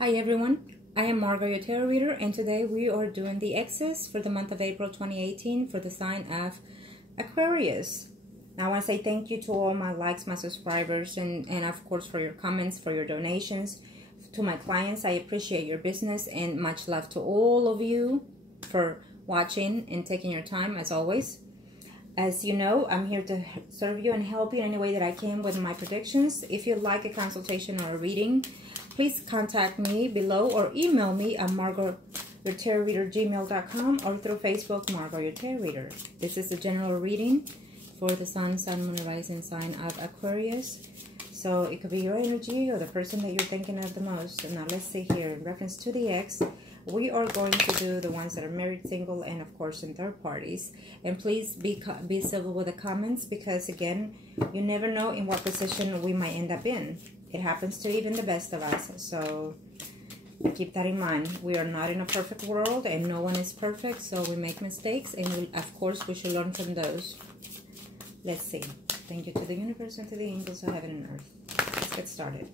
Hi everyone, I am Margourtarotreader and today we are doing the X's for the month of April 2018 for the sign of Aquarius. Now I want to say thank you to all my likes, my subscribers, and of course for your comments, for your donations. To my clients, I appreciate your business and much love to all of you for watching and taking your time as always. As you know, I'm here to serve you and help you in any way that I can with my predictions. If you'd like a consultation or a reading, please contact me below or email me at margourtarotreader@gmail.com or through Facebook, Margourtarotreader. This is a general reading for the sun, moon, rising sign of Aquarius. So it could be your energy or the person that you're thinking of the most. Now let's see here. In reference to the ex, we are going to do the ones that are married, single, and of course in third parties. And please be civil with the comments because again, you never know in what position we might end up in. It happens to even the best of us. So keep that in mind. We are not in a perfect world and no one is perfect. So we make mistakes and of course we should learn from those. Let's see. Thank you to the universe and to the angels of heaven and earth. Let's get started.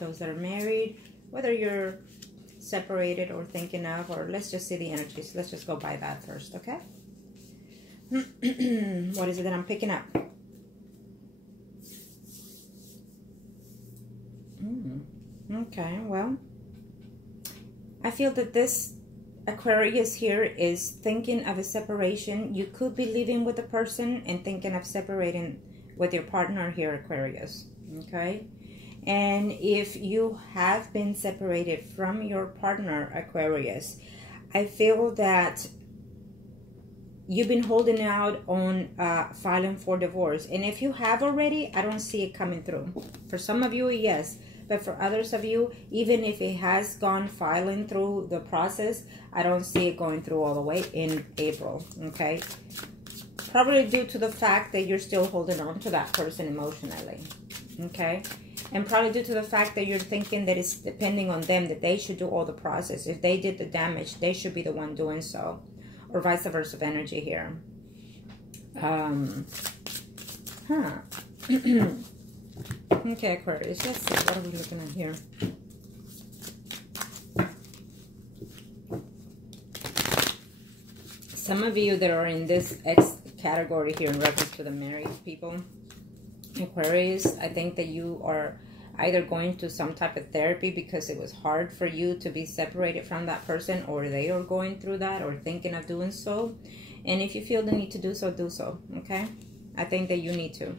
Those that are married, whether you're separated or thinking of, or let's just see the energies. Let's just go by that first, okay? What is it that I'm picking up? Okay, well, I feel that this Aquarius here is thinking of a separation. You could be living with a person and thinking of separating with your partner here, Aquarius, okay? And if you have been separated from your partner, Aquarius, I feel that you've been holding out on filing for divorce. And if you have already, I don't see it coming through. For some of you, yes. But for others of you, even if it has gone filing through the process, I don't see it going through all the way in April, okay? Probably due to the fact that you're still holding on to that person emotionally, okay? And probably due to the fact that you're thinking that it's depending on them, that they should do all the process. If they did the damage, they should be the one doing so. Or vice versa of energy here. Okay, Aquarius, let's see. What are we looking at here? Some of you that are in this X category here in reference to the married people, Aquarius, I think that you are either going to some type of therapy because it was hard for you to be separated from that person, or they are going through that or thinking of doing so. And if you feel the need to do so, do so, okay? I think that you need to.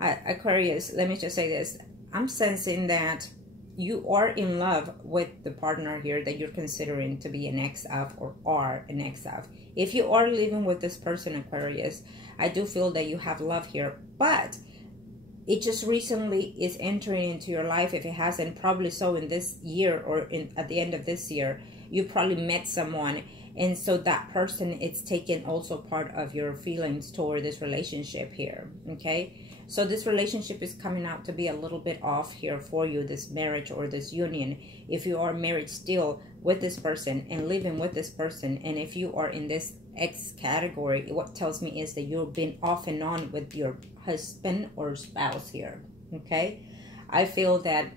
Aquarius, let me just say this. I'm sensing that you are in love with the partner here that you're considering to be an ex of or are an ex of. If you are living with this person, Aquarius, I do feel that you have love here, but it just recently is entering into your life. If it hasn't, probably so in this year or at the end of this year, you probably met someone. And so that person, it's taken also part of your feelings toward this relationship here, okay? So this relationship is coming out to be a little bit off here for you, this marriage or this union. If you are married still with this person and living with this person, and if you are in this X category, what tells me is that you've been off and on with your husband or spouse here, okay? I feel that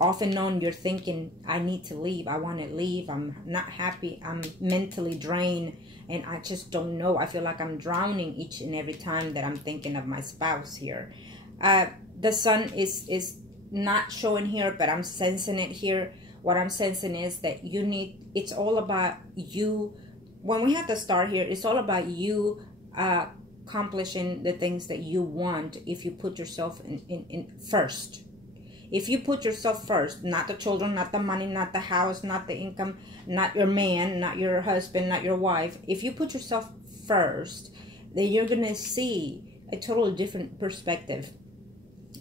off and on you're thinking, I need to leave, I want to leave, I'm not happy, I'm mentally drained, and I just don't know. I feel like I'm drowning each and every time that I'm thinking of my spouse here. The sun is not showing here, but I'm sensing it here. What I'm sensing is that you need, it's all about you. When we have to start here, it's all about you accomplishing the things that you want if you put yourself in first. If you put yourself first, not the children, not the money, not the house, not the income, not your man, not your husband, not your wife. If you put yourself first, then you're going to see a totally different perspective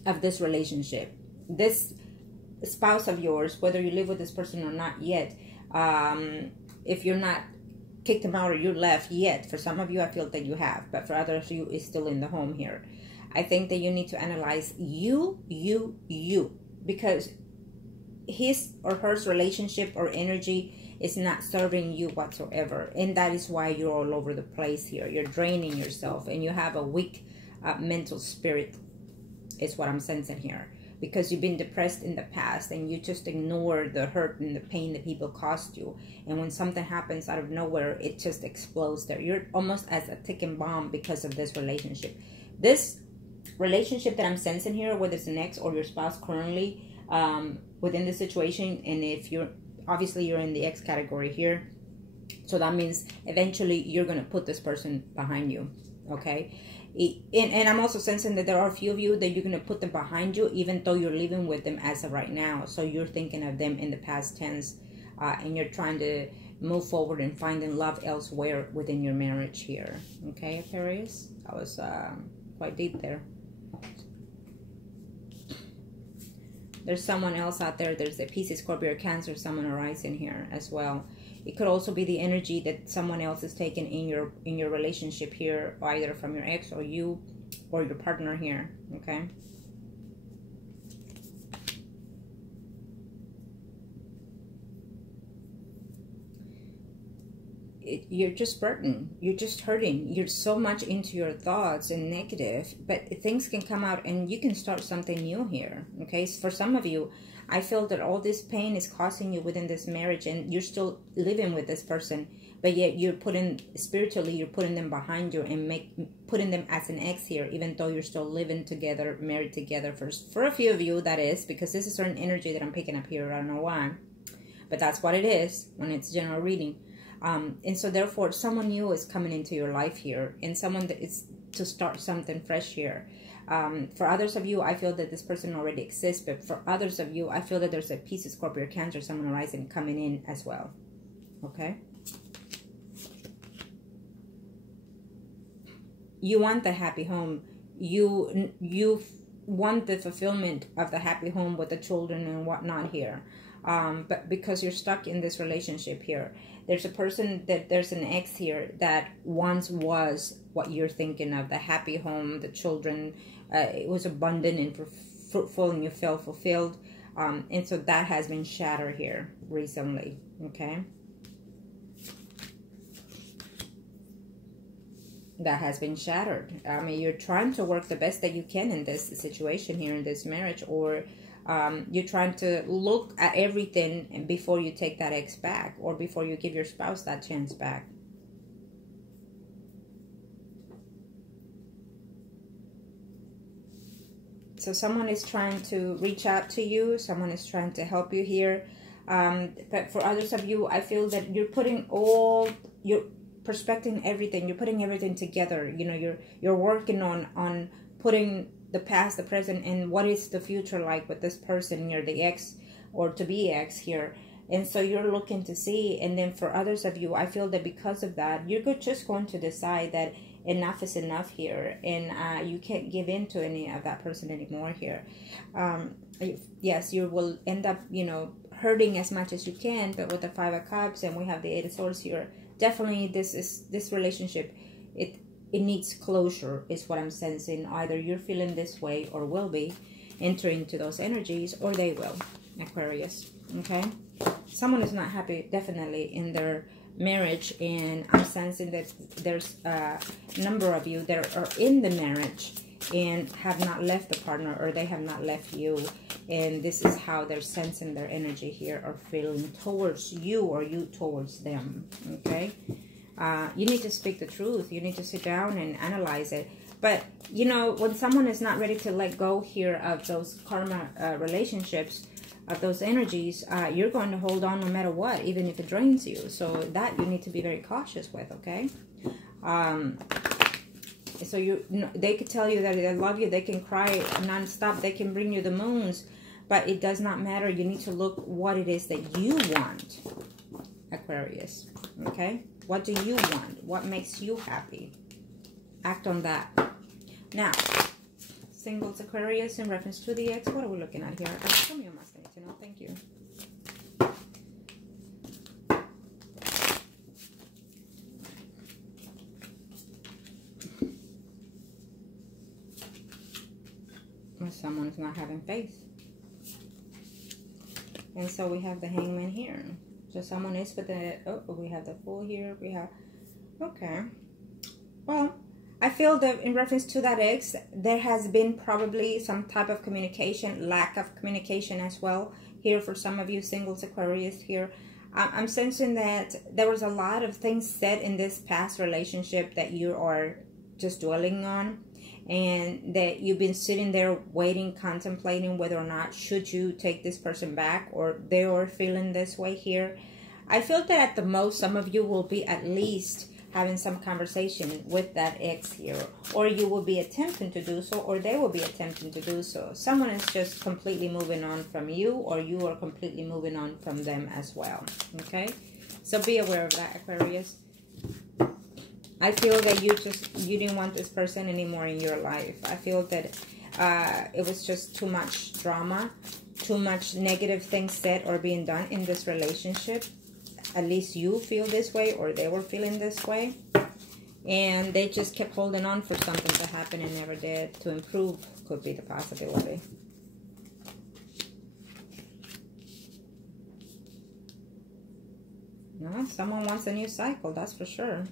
of this relationship. This spouse of yours, whether you live with this person or not yet, if you're not kicked them out or you left yet, for some of you, I feel that you have, but for others of you, it's still in the home here. I think that you need to analyze you, because his or her relationship or energy is not serving you whatsoever. And that is why you're all over the place here. You're draining yourself and you have a weak mental spirit is what I'm sensing here. because you've been depressed in the past and you just ignore the hurt and the pain that people caused you. And when something happens out of nowhere, it just explodes there. You're almost as a ticking bomb because of this relationship. This relationship that I'm sensing here, whether it's an ex or your spouse currently within the situation, and if you're obviously you're in the ex category here, so that means eventually you're going to put this person behind you, okay? And I'm also sensing that there are a few of you that you're going to put them behind you, even though you're living with them as of right now. So you're thinking of them in the past tense, and you're trying to move forward and finding love elsewhere within your marriage here, okay, Aquarius? That was quite deep there. There's someone else out there. There's a Pisces, Scorpio, or Cancer, someone arising here as well. It could also be the energy that someone else is taking in your relationship here, either from your ex or you or your partner here, okay? You're just burdened. You're just hurting. You're so much into your thoughts and negative, but things can come out and you can start something new here, okay? So for some of you, I feel that all this pain is causing you within this marriage and you're still living with this person, but yet you're spiritually, you're putting them behind you and putting them as an ex here, even though you're still living together, married together. For a few of you, that is, because this is certain energy that I'm picking up here. I don't know why, but that's what it is when it's general reading. And so therefore, someone new is coming into your life here, and someone that is to start something fresh here. For others of you, I feel that this person already exists, but for others of you, I feel that there's a Pisces, Scorpio, Cancer, someone arising coming in as well. Okay? You want the happy home. You want the fulfillment of the happy home with the children and whatnot here. But because you're stuck in this relationship here, there's a person there's an ex here that once was what you're thinking of, the happy home, the children, it was abundant and fruitful and you felt fulfilled. And so that has been shattered here recently, okay? That has been shattered. I mean, you're trying to work the best that you can in this situation here, in this marriage, or you're trying to look at everything before you take that ex back, or before you give your spouse that chance back. So someone is trying to reach out to you. Someone is trying to help you here. But for others of you, I feel that you're putting you're perspecting everything. You're putting everything together. You know, you're working on putting the past, the present, and what is the future like with this person here, the ex or to be ex here. And so you're looking to see. And then for others of you, I feel that because of that, you're just going to decide that enough is enough here, and you can't give in to any of that person anymore here. Yes, you will end up, you know, hurting as much as you can, but with the Five of Cups and we have the Eight of Swords here, definitely this relationship, it needs closure is what I'm sensing. Either you're feeling this way or will be entering into those energies, or they will, Aquarius, okay? Someone is not happy definitely in their marriage, and I'm sensing that there's a number of you that are in the marriage and have not left the partner, or they have not left you, and this is how they're sensing their energy here or feeling towards you, or you towards them, okay? You need to speak the truth. You need to sit down and analyze it. But, you know, when someone is not ready to let go here of those karma relationships, of those energies, you're going to hold on no matter what, even if it drains you. So that you need to be very cautious with, okay? So they could tell you that they love you. They can cry nonstop. They can bring you the moons. But it does not matter. You need to look what it is that you want, Aquarius, okay? What do you want? What makes you happy? Act on that. Now, singles, Aquarius, in reference to the ex, what are we looking at here? Tell me, I must need to know. Thank you. Well, someone's not having faith. And so we have the Hangman here. So someone is with the, oh, we have the Fool here. We have, okay. Well, I feel that in reference to that ex, there has been probably some type of communication, lack of communication as well here for some of you singles Aquarius here. I'm sensing that there was a lot of things said in this past relationship that you are just dwelling on, and that you've been sitting there waiting, contemplating whether or not should you take this person back, or they are feeling this way here. I feel that at the most, some of you will be at least having some conversation with that ex here, or you will be attempting to do so, or they will be attempting to do so. Someone is just completely moving on from you, or you are completely moving on from them as well. Okay, so be aware of that, Aquarius. I feel that you didn't want this person anymore in your life. I feel that it was just too much drama, too much negative things said or being done in this relationship. At least you feel this way, or they were feeling this way. And they just kept holding on for something to happen and never did. To improve could be the possibility. No, someone wants a new cycle, that's for sure.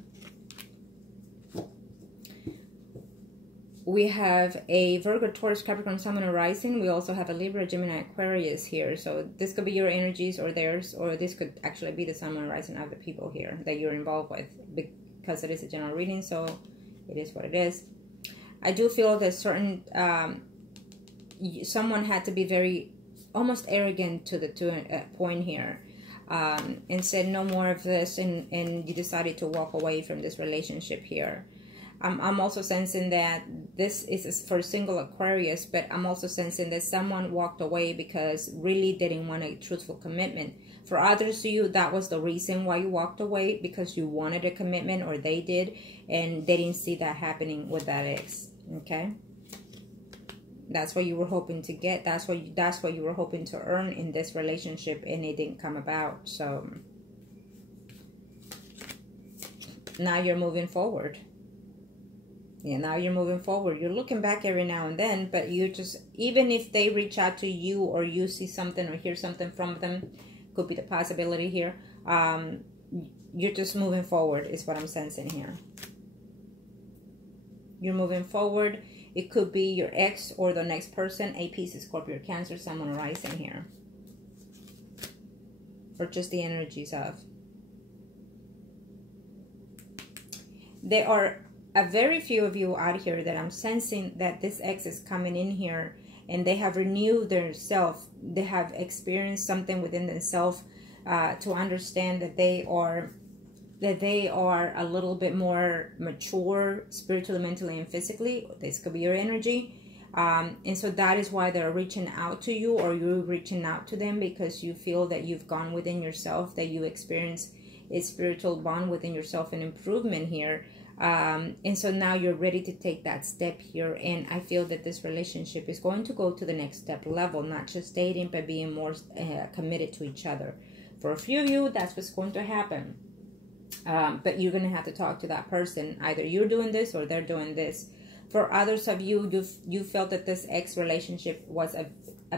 We have a Virgo, Taurus, Capricorn, Sun, and Rising. We also have a Libra, Gemini, Aquarius here. So this could be your energies or theirs, or this could actually be the Sun and Rising of the people here that you're involved with, because it is a general reading, so it is what it is. I do feel that certain someone had to be very almost arrogant to a point here, and said no more of this, and you decided to walk away from this relationship here. I'm also sensing that this is for single Aquarius, but I'm also sensing that someone walked away because really didn't want a truthful commitment. For others of you, that was the reason why you walked away, because you wanted a commitment, or they did, and they didn't see that happening with that ex. Okay, that's what you were hoping to get. That's what you were hoping to earn in this relationship, and it didn't come about. So now you're moving forward. Yeah, now you're moving forward. You're looking back every now and then, but you just, even if they reach out to you, or you see something or hear something from them, could be the possibility here. You're just moving forward is what I'm sensing here. You're moving forward. It could be your ex or the next person, a Pisces, Scorpio, Cancer, Someone Rising here. Or just the energies of. There are a very few of you out here that I'm sensing that this ex is coming in here, and they have renewed their self. They have experienced something within themselves to understand that they are a little bit more mature spiritually, mentally, and physically. This could be your energy. And so that is why they're reaching out to you, or you're reaching out to them, because you feel that you've gone within yourself, that you experience a spiritual bond within yourself and improvement here. And so now you're ready to take that step here. And I feel that this relationship is going to go to the next step level, not just dating, but being more committed to each other. For a few of you, that's what's going to happen. But you're going to have to talk to that person. Either you're doing this or they're doing this. For others of you, you felt that this ex relationship was a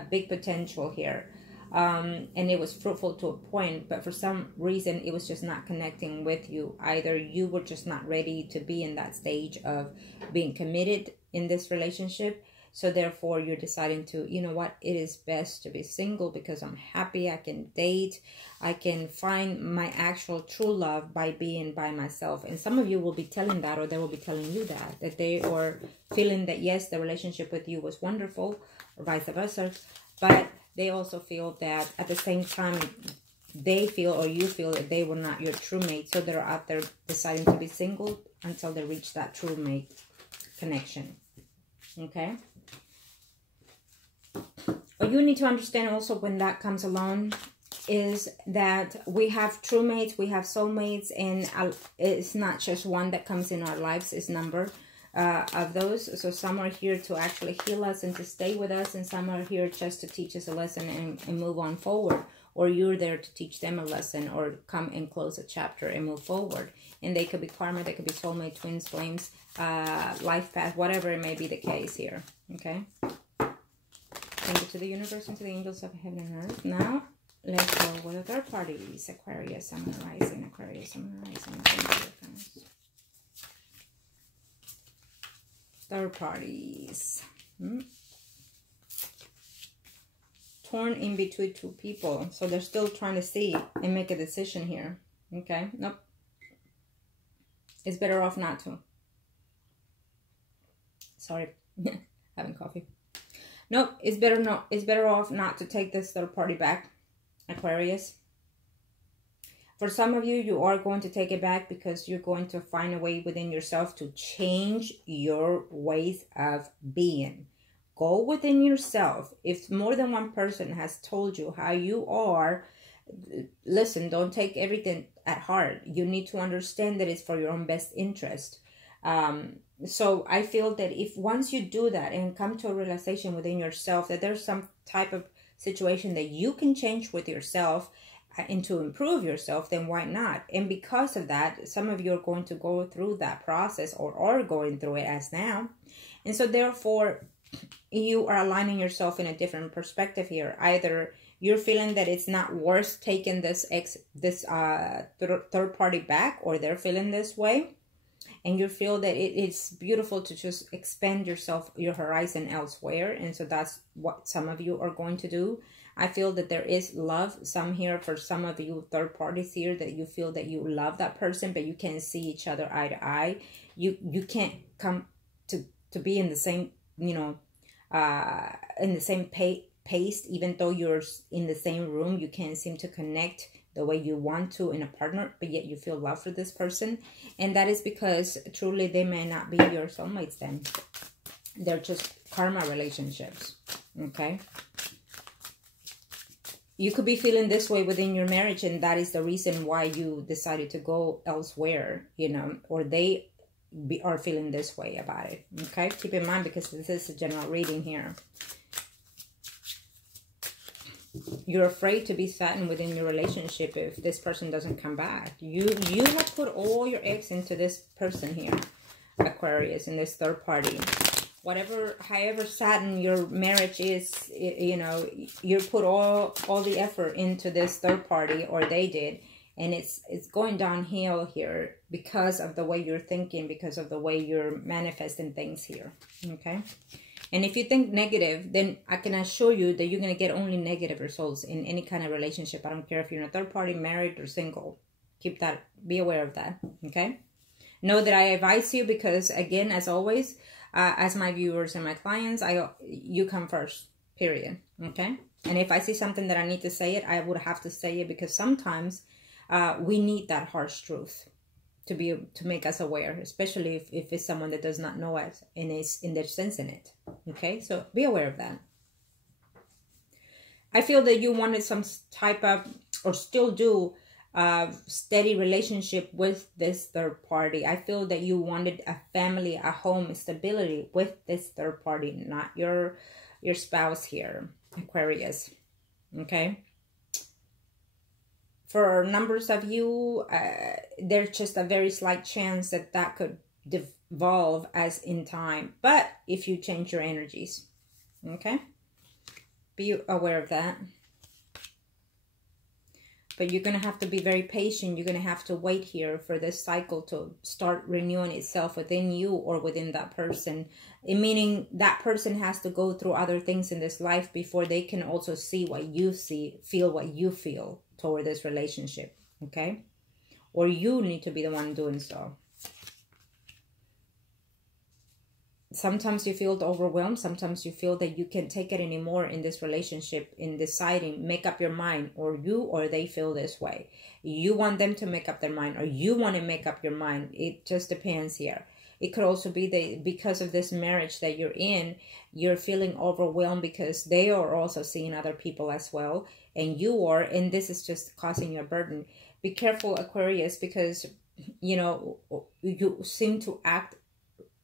big potential here. And it was fruitful to a point, but for some reason it was just not connecting with you. Either you were just not ready to be in that stage of being committed in this relationship, so therefore you're deciding to, you know what, it is best to be single because I'm happy, I can date, I can find my actual true love by being by myself. And some of you will be telling that, or they will be telling you that they are feeling that yes, the relationship with you was wonderful, or vice versa, but they also feel that at the same time, they feel, or you feel, that they were not your true mate. So they're out there deciding to be single until they reach that true mate connection. Okay? What you need to understand also when that comes along is that we have true mates, we have soulmates, and it's not just one that comes in our lives, it's number of those. So some are here to actually heal us and to stay with us, and some are here just to teach us a lesson and move on forward, or you're there to teach them a lesson or come and close a chapter and move forward. And they could be karma, they could be soulmate, twins, flames, life path, whatever it may be the case here. Okay, thank you to the universe and to the angels of heaven and earth. Now let's go with the third parties. Aquarius, Sun, Rising, Aquarius, Sun, Rising. third parties. Torn in between two people. So they're still trying to see and make a decision here. Okay. Nope. It's better off not to. Sorry. Having coffee. Nope. It's better off not to take this third party back, Aquarius. For some of you, you are going to take it back because you're going to find a way within yourself to change your ways of being. Go within yourself. If more than one person has told you how you are, listen, don't take everything at heart. You need to understand that it's for your own best interest. So I feel that if once you do that and come to a realization within yourself that there's some type of situation that you can change with yourself and to improve yourself, then why not? And because of that, some of you are going to go through that process or are going through it as now. And so therefore, you are aligning yourself in a different perspective here. Either you're feeling that it's not worth taking this third party back, or they're feeling this way. And you feel that it's beautiful to just expand yourself, your horizon elsewhere. And so that's what some of you are going to do. I feel that there is love. Some here, for some of you third parties here, that you feel that you love that person, but you can't see each other eye to eye. You can't come to be in the same, you know, in the same pace, even though you're in the same room. You can't seem to connect the way you want to in a partner, but yet you feel love for this person. And that is because truly they may not be your soulmates then. They're just karma relationships, okay? You could be feeling this way within your marriage, and that is the reason why you decided to go elsewhere, you know, or they are feeling this way about it, okay? Keep in mind, because this is a general reading here. You're afraid to be saddened within your relationship if this person doesn't come back. You have put all your eggs into this person here, Aquarius, in this third party. However saddened your marriage is, you know, you put all the effort into this third party, or they did, and it's going downhill here because of the way you're thinking, because of the way you're manifesting things here, okay? And if you think negative, then I can assure you that you're going to get only negative results in any kind of relationship. I don't care if you're in a third party, married, or single. Keep that, be aware of that, okay? Know that I advise you because, again, as always, as my viewers and my clients, you come first, period, okay? And if I see something that I need to say it, I would have to say it, because sometimes we need that harsh truth to make us aware, especially if it's someone that does not know us and is in their sensing it, okay? So be aware of that. I feel that you wanted some type of, or still do, steady relationship with this third party. I feel that you wanted a family, a home, stability with this third party, not your spouse here, Aquarius, okay? For numbers of you, there's just a very slight chance that could devolve as in time. But if you change your energies, okay? Be aware of that. But you're going to have to be very patient. You're going to have to wait here for this cycle to start renewing itself within you or within that person. Meaning that person has to go through other things in this life before they can also see what you see, feel what you feel toward this relationship, okay? Or you need to be the one doing so. Sometimes you feel overwhelmed. Sometimes you feel that you can't take it anymore in this relationship, in deciding, make up your mind, or you or they feel this way. You want them to make up their mind, or you want to make up your mind. It just depends here. It could also be that because of this marriage that you're in, you're feeling overwhelmed because they are also seeing other people as well. And you are, and this is just causing you a burden. Be careful, Aquarius, because, you know, you seem to act,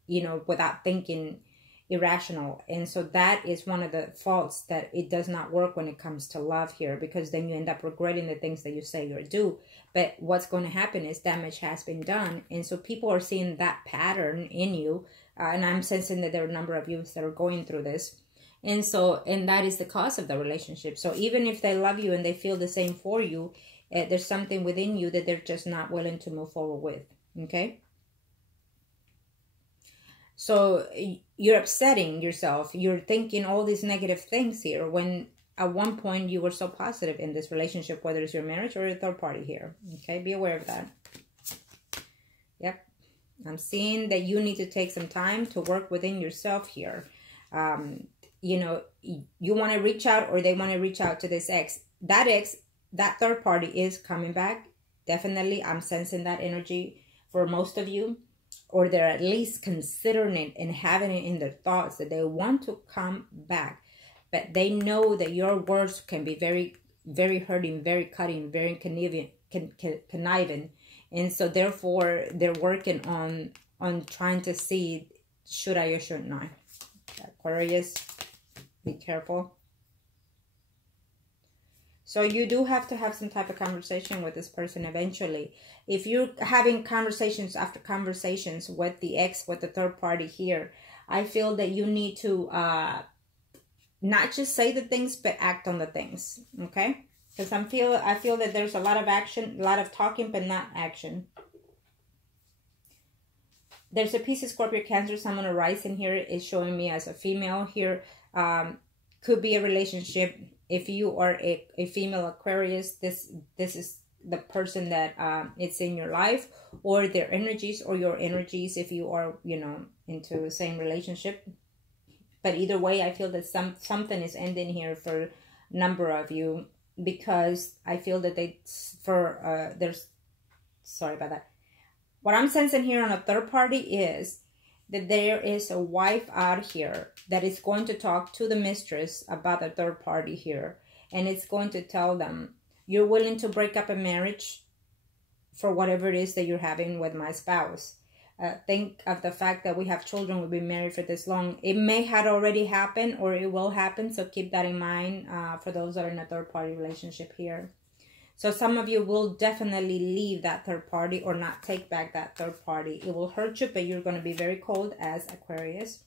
you know, without thinking, irrational. And so that is one of the faults, that it does not work when it comes to love here, because then you end up regretting the things that you say or do. But what's going to happen is damage has been done. And so people are seeing that pattern in you. And I'm sensing that there are a number of you that are going through this. And so, and that is the cause of the relationship. So even if they love you and they feel the same for you, there's something within you that they're just not willing to move forward with. Okay? So you're upsetting yourself. You're thinking all these negative things here when at one point you were so positive in this relationship, whether it's your marriage or a third party here. Okay, be aware of that. Yep. I'm seeing that you need to take some time to work within yourself here. You know, you want to reach out, or they want to reach out to this ex. That third party is coming back. Definitely, I'm sensing that energy for most of you. Or they're at least considering it and having it in their thoughts that they want to come back. But they know that your words can be very, very hurting, very cutting, very conniving. And so therefore, they're working on trying to see, should I or shouldn't I? Aquarius, be careful. So you do have to have some type of conversation with this person eventually. If you're having conversations after conversations with the ex, with the third party here, I feel that you need to not just say the things, but act on the things, okay? Because I feel that there's a lot of action, a lot of talking, but not action. There's a piece of Scorpio, Cancer, Sun, and Rising here is showing me as a female here. Could be a relationship. If you are a female Aquarius, this is the person that it's in your life, or their energies, or your energies if you are, you know, into the same relationship. But either way, I feel that something is ending here for a number of you, because I feel that sorry about that. What I'm sensing here on a third party is that there is a wife out here that is going to talk to the mistress about the third party here. And it's going to tell them, you're willing to break up a marriage for whatever it is that you're having with my spouse. Think of the fact that we have children, we've been married for this long. It may have already happened, or it will happen. So keep that in mind for those that are in a third party relationship here. So some of you will definitely leave that third party or not take back that third party. It will hurt you, but you're going to be very cold as Aquarius.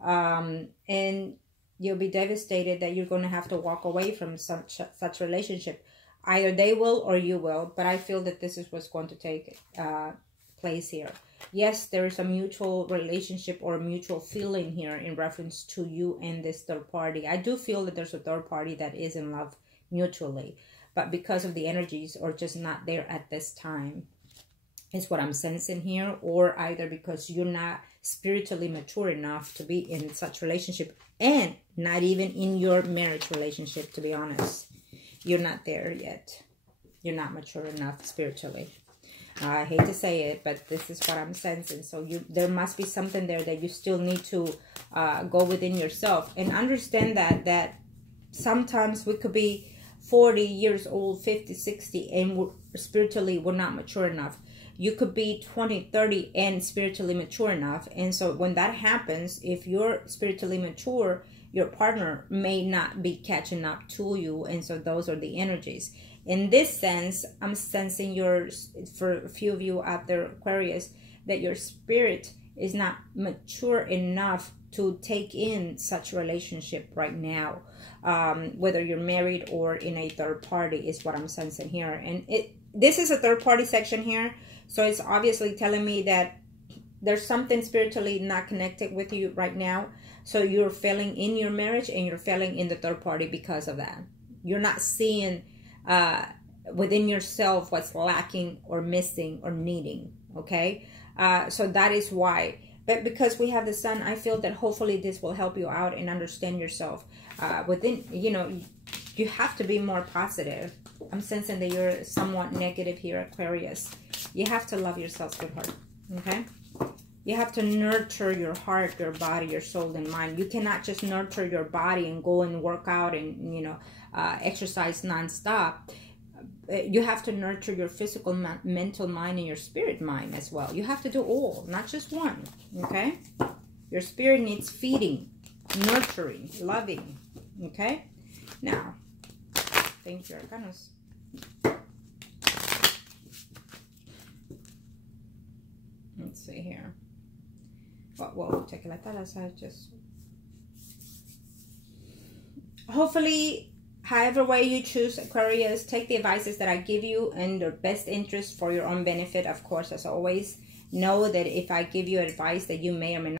And you'll be devastated that you're going to have to walk away from such relationship. Either they will or you will, but I feel that this is what's going to take place here. Yes, there is a mutual relationship or a mutual feeling here in reference to you and this third party. I do feel that there's a third party that is in love mutually, but because of the energies or just not there at this time is what I'm sensing here. Or either because you're not spiritually mature enough to be in such relationship, and not even in your marriage relationship, to be honest. You're not there yet. You're not mature enough spiritually. I hate to say it, but this is what I'm sensing. So there must be something there that you still need to go within yourself and understand that sometimes we could be 40 years old, 50, 60, and spiritually we're not mature enough. You could be 20, 30 and spiritually mature enough. And so when that happens, if you're spiritually mature, your partner may not be catching up to you. And so those are the energies. In this sense, I'm sensing for a few of you out there, Aquarius, that your spirit is not mature enough to take in such relationship right now. Whether you're married or in a third party is what I'm sensing here. And this is a third party section here. So it's obviously telling me that there's something spiritually not connected with you right now. So you're failing in your marriage and you're failing in the third party because of that. You're not seeing within yourself what's lacking or missing or needing. Okay. So that is why. But because we have the sun, I feel that hopefully this will help you out and understand yourself. Within, you know, you have to be more positive. I'm sensing that you're somewhat negative here, Aquarius. You have to love yourself, sweetheart. Okay? You have to nurture your heart, your body, your soul, and mind. You cannot just nurture your body and go and work out and, you know, exercise nonstop. You have to nurture your physical, mental mind, and your spirit mind as well. You have to do all, not just one. Okay? Your spirit needs feeding, nurturing, loving. Okay? Now, thank you, Arcanos. Let's see here. Well, check it out. Just hopefully, however way you choose, Aquarius, take the advices that I give you in the best interest for your own benefit. Of course, as always, know that if I give you advice that you may or may not